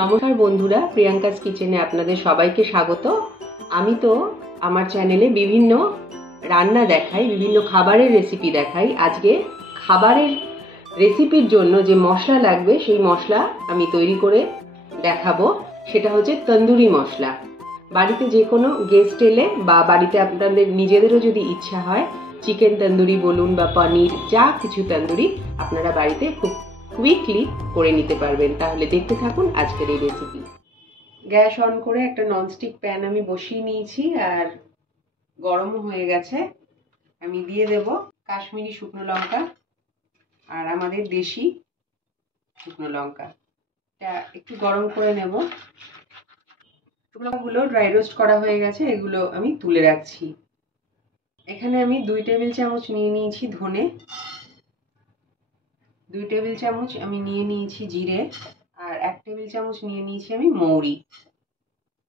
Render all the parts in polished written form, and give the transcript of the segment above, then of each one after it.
নমস্কার বন্ধুরা, প্রিয়াঙ্কাস কিচেনে আপনাদের সবাইকে স্বাগত। আমি তো আমার চ্যানেলে বিভিন্ন রান্না দেখাই, বিভিন্ন খাবারের রেসিপি দেখাই। আজকে খাবারের রেসিপির জন্য যে মশলা লাগবে সেই মশলা আমি তৈরি করে দেখাবো। সেটা হচ্ছে তন্দুরি মশলা। বাড়িতে যে কোনো গেস্ট এলে বা বাড়িতে আপনাদের নিজেদেরও যদি ইচ্ছা হয়, চিকেন তন্দুরি বলুন বা পনির, যা কিছু তন্দুরি আপনারা বাড়িতে খুব কুইকলি করে নিতে পারবেন। তাহলে দেখতে থাকুন আজকের এই রেসিপি। গ্যাস অন করে একটা ননস্টিক প্যান আমি বসিয়ে নিয়েছি আর গরম হয়ে গেছে। আমি দিয়ে দেব কাশ্মীরি শুকনো লঙ্কা আর আমাদের দেশি শুকনো লঙ্কা। এটা একটু গরম করে নেব। শুকনো লঙ্কাগুলো ড্রাই রোস্ট করা হয়ে গেছে, এগুলো আমি তুলে রাখছি। এখানে আমি 2 টেবিল চামচ নিয়ে নিয়েছি ধনে, 2 টেবিল চামচ আমি নিয়ে নিয়েছি জিরে, আর 1 টেবিল চামচ নিয়ে নিয়েছি আমি মৌরি।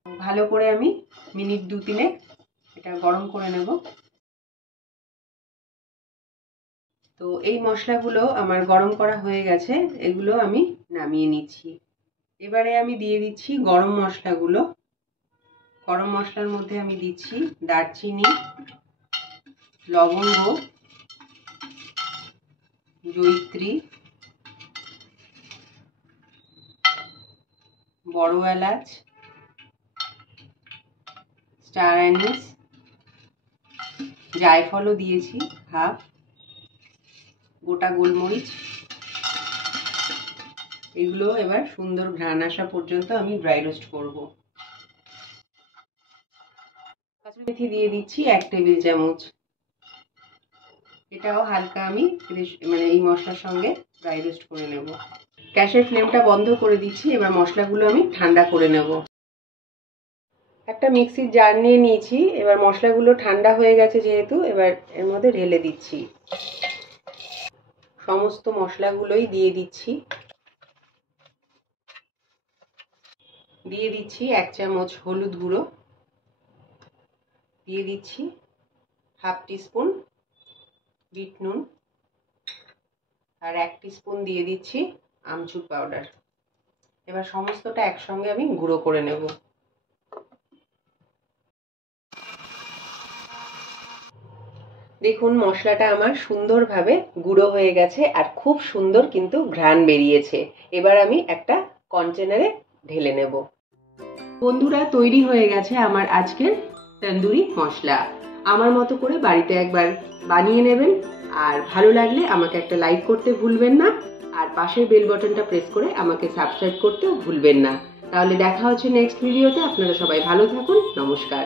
ভালো করে আমি মিনিট 2-3 এটা গরম করে নেব। তো এই মশলাগুলো আমার গরম করা হয়ে গেছে, এগুলো আমি নামিয়ে নিচ্ছি। এবারে আমি দিয়ে দিচ্ছি গরম মশলাগুলো। গরম মশলার মধ্যে আমি দিচ্ছি দারচিনি, লবঙ্গ, জয়িত্রী, বড় এলাচ, স্টার অ্যানিস, জায়ফলও দিয়েছি হাফ, গোটা গোলমরিচ। এগুলো এবার সুন্দর ঘ্রাণ আসা পর্যন্ত আমি ড্রাই রোস্ট করব। কাসুরি মেথি দিয়ে দিচ্ছি 1 টেবিল চামচ। এটাও হালকা আমি এই মশলার সঙ্গে ড্রাই রোস্ট করে নেব। গ্যাসের ফ্লেমটা বন্ধ করে দিচ্ছি। এবার মশলাগুলো আমি ঠান্ডা করে নেব। একটা মিক্সির জার নিয়ে নিয়েছি। এবার মশলাগুলো ঠান্ডা হয়ে গেছে যেহেতু, এবার এর মধ্যে ঢেলে দিচ্ছি। সমস্ত মশলাগুলোই দিয়ে দিচ্ছি। দিয়ে দিচ্ছি 1 চামচ হলুদ গুঁড়ো, দিয়ে দিচ্ছি হাফ টিস্পুন বিট নুন, আর 1 টিস্পুন দিয়ে দিচ্ছি আমচুর পাউডার। এবার সমস্তটা একসঙ্গে আমি গুঁড়ো করে নেব। দেখুন মশলাটা আমার সুন্দরভাবে গুঁড়ো হয়ে গেছে আর খুব সুন্দর কিন্তু ঘ্রাণ বেরিয়েছে। এবার আমি একটা কন্টেনারে ঢেলে নেব। বন্ধুরা, তৈরি হয়ে গেছে আমার আজকের তন্দুরি মশলা। আমার মতো করে বাড়িতে একবার বানিয়ে নেবেন। আর ভালো লাগলে আমাকে একটা লাইক করতে ভুলবেন না, আর পাশের বেল বাটনটা প্রেস করে আমাকে সাবস্ক্রাইব করতেও ভুলবেন না। তাহলে দেখা হচ্ছে নেক্সট ভিডিওতে। আপনারা সবাই ভালো থাকুন। নমস্কার।